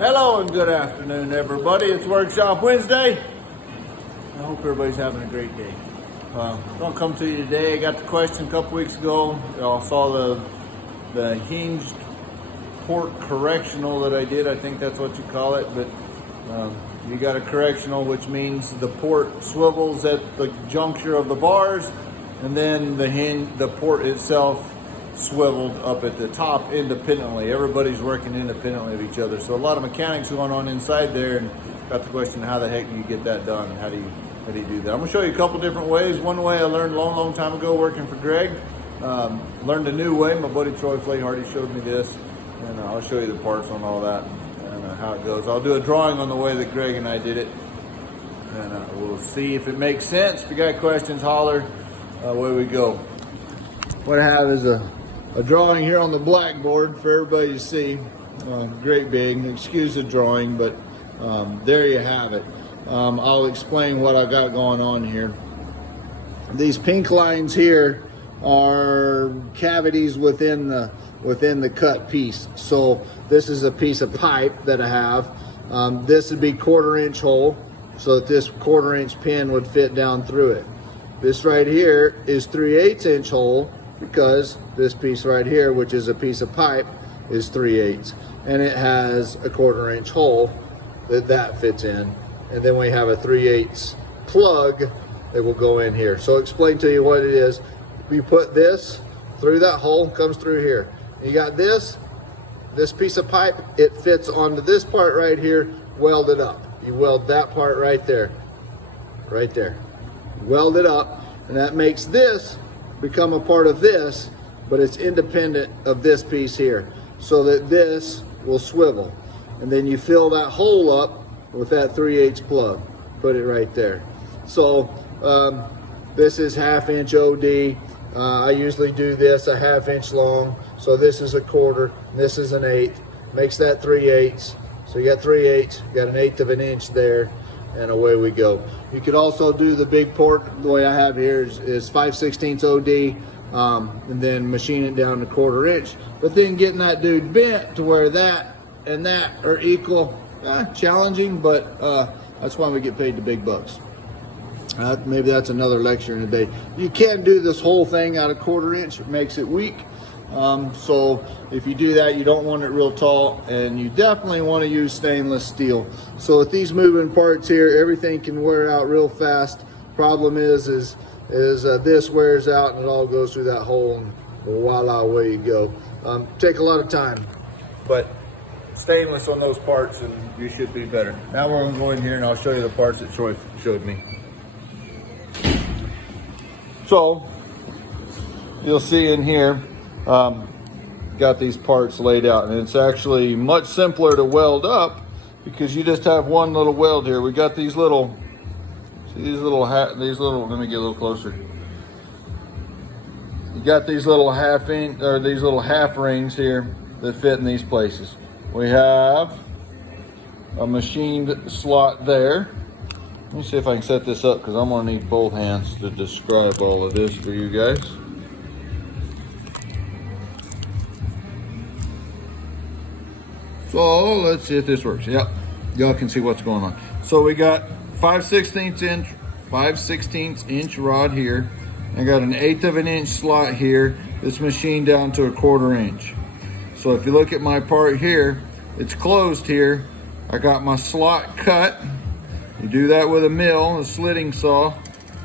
Hello and good afternoon, everybody. It's Workshop Wednesday. I hope everybody's having a great day. Gonna come to you today. I got the question a couple weeks ago. Y'all saw the hinged port correctional that I did. I think that's what you call it. But you got a correctional, which means the port swivels at the juncture of the bars, and then the port itself swiveled up at the top independently. Everybody's working independently of each other. So a lot of mechanics going on inside there, and got the question, how the heck do you get that done? How do you do that? I'm gonna show you a couple different ways. One way I learned a long time ago working for Greg. Learned a new way. My buddy Troy Flayhardy showed me this, and I'll show you the parts on all that and how it goes. I'll do a drawing on the way that Greg and I did it, and we'll see if it makes sense. If you got questions, holler. Away we go. What I have is a drawing here on the blackboard for everybody to see. Great big, excuse the drawing, but there you have it. I'll explain what I got going on here. These pink lines here are cavities within the cut piece. So this is a piece of pipe that I have. This would be 1/4 inch hole, so that this 1/4 inch pin would fit down through it. This right here is 3/8 inch hole, because this piece right here, which is a piece of pipe, is 3/8, and it has a 1/4 inch hole that fits in, and then we have a 3/8 plug that will go in here. So I'll explain to you what it is. We put this through that hole, comes through here. You got this piece of pipe, it fits onto this part right here, welded up. You weld that part right there, weld it up, and that makes this become a part of this, but it's independent of this piece here, so that this will swivel. And then you fill that hole up with that 3/8 plug, put it right there. So this is 1/2 inch OD. I usually do this a 1/2 inch long, so this is a 1/4, this is an 1/8, makes that 3/8. So you got 3/8, you got an 1/8 of an inch there, and away we go. You could also do the big port. The way I have here is 5/16 OD, and then machine it down to 1/4 inch. But then getting that dude bent to where that and that are equal, challenging, but that's why we get paid the big bucks. Maybe that's another lecture in a day. You can do this whole thing out of 1/4 inch. It makes it weak. So if you do that, you don't want it real tall, and you definitely want to use stainless steel. So with these moving parts here, everything can wear out real fast. Problem is this wears out and it all goes through that hole, and voila, away you go. Take a lot of time, but stainless on those parts and you should be better. Now we're gonna go in here and I'll show you the parts that Troy showed me. So you'll see in here, got these parts laid out, and it's actually much simpler to weld up because you just have one little weld here. We got these little, see these little, let me get a little closer. You got these little 1/2 inch, or these little 1/2 rings here that fit in these places. We have a machined slot there. Let me see if I can set this up, because I'm gonna need both hands to describe all of this for you guys. So let's see if this works. Yep, y'all can see what's going on. So we got 5/16 inch rod here. I got an 1/8 of an inch slot here that's machined down to a 1/4 inch. So if you look at my part here, it's closed here. I got my slot cut. You do that with a mill, a slitting saw,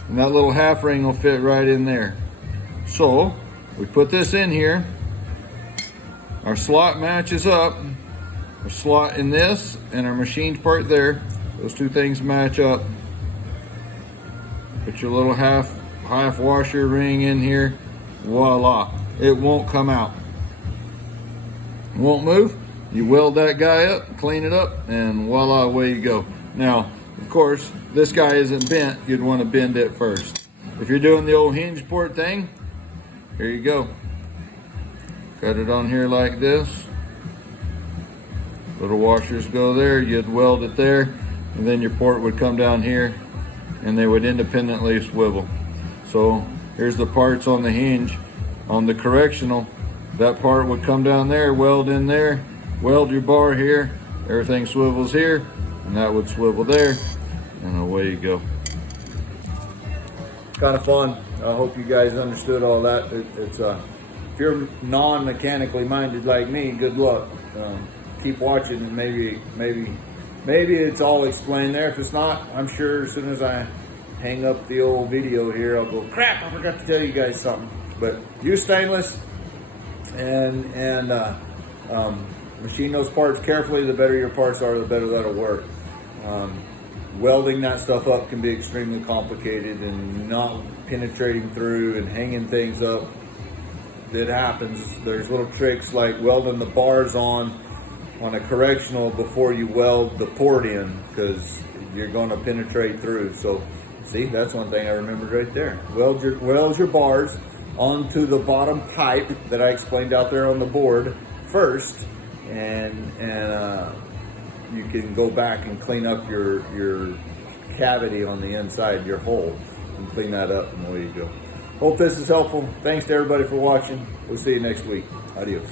and that little 1/2 ring will fit right in there. So we put this in here. Our slot matches up. Our slot in this and our machined part there, those two things match up. Put your little half washer ring in here, voila. It won't come out, it won't move. You weld that guy up, clean it up, and voila, away you go. Now, of course, this guy isn't bent. You'd want to bend it first. If you're doing the old hinge port thing, here you go. Cut it on here like this. Little washers go there, you'd weld it there, and then your port would come down here and they would independently swivel. So here's the parts on the hinge. On the correctional, that part would come down there, weld in there, weld your bar here, everything swivels here, and that would swivel there, and away you go. Kind of fun. I hope you guys understood all that. It's if you're non-mechanically minded like me, good luck. Keep watching, and maybe it's all explained there. If it's not, I'm sure as soon as I hang up the old video here, I'll go, crap, I forgot to tell you guys something. But use stainless and machine those parts carefully. The better your parts are, the better that'll work. Welding that stuff up can be extremely complicated, and not penetrating through and hanging things up. It happens. There's little tricks like welding the bars on a correctional before you weld the port in, because you're going to penetrate through. So see, that's one thing I remembered right there. Weld your bars onto the bottom pipe that I explained out there on the board first, and you can go back and clean up your cavity on the inside, your hole, and clean that up, and away you go. Hope this is helpful. Thanks to everybody for watching. We'll see you next week. Adios.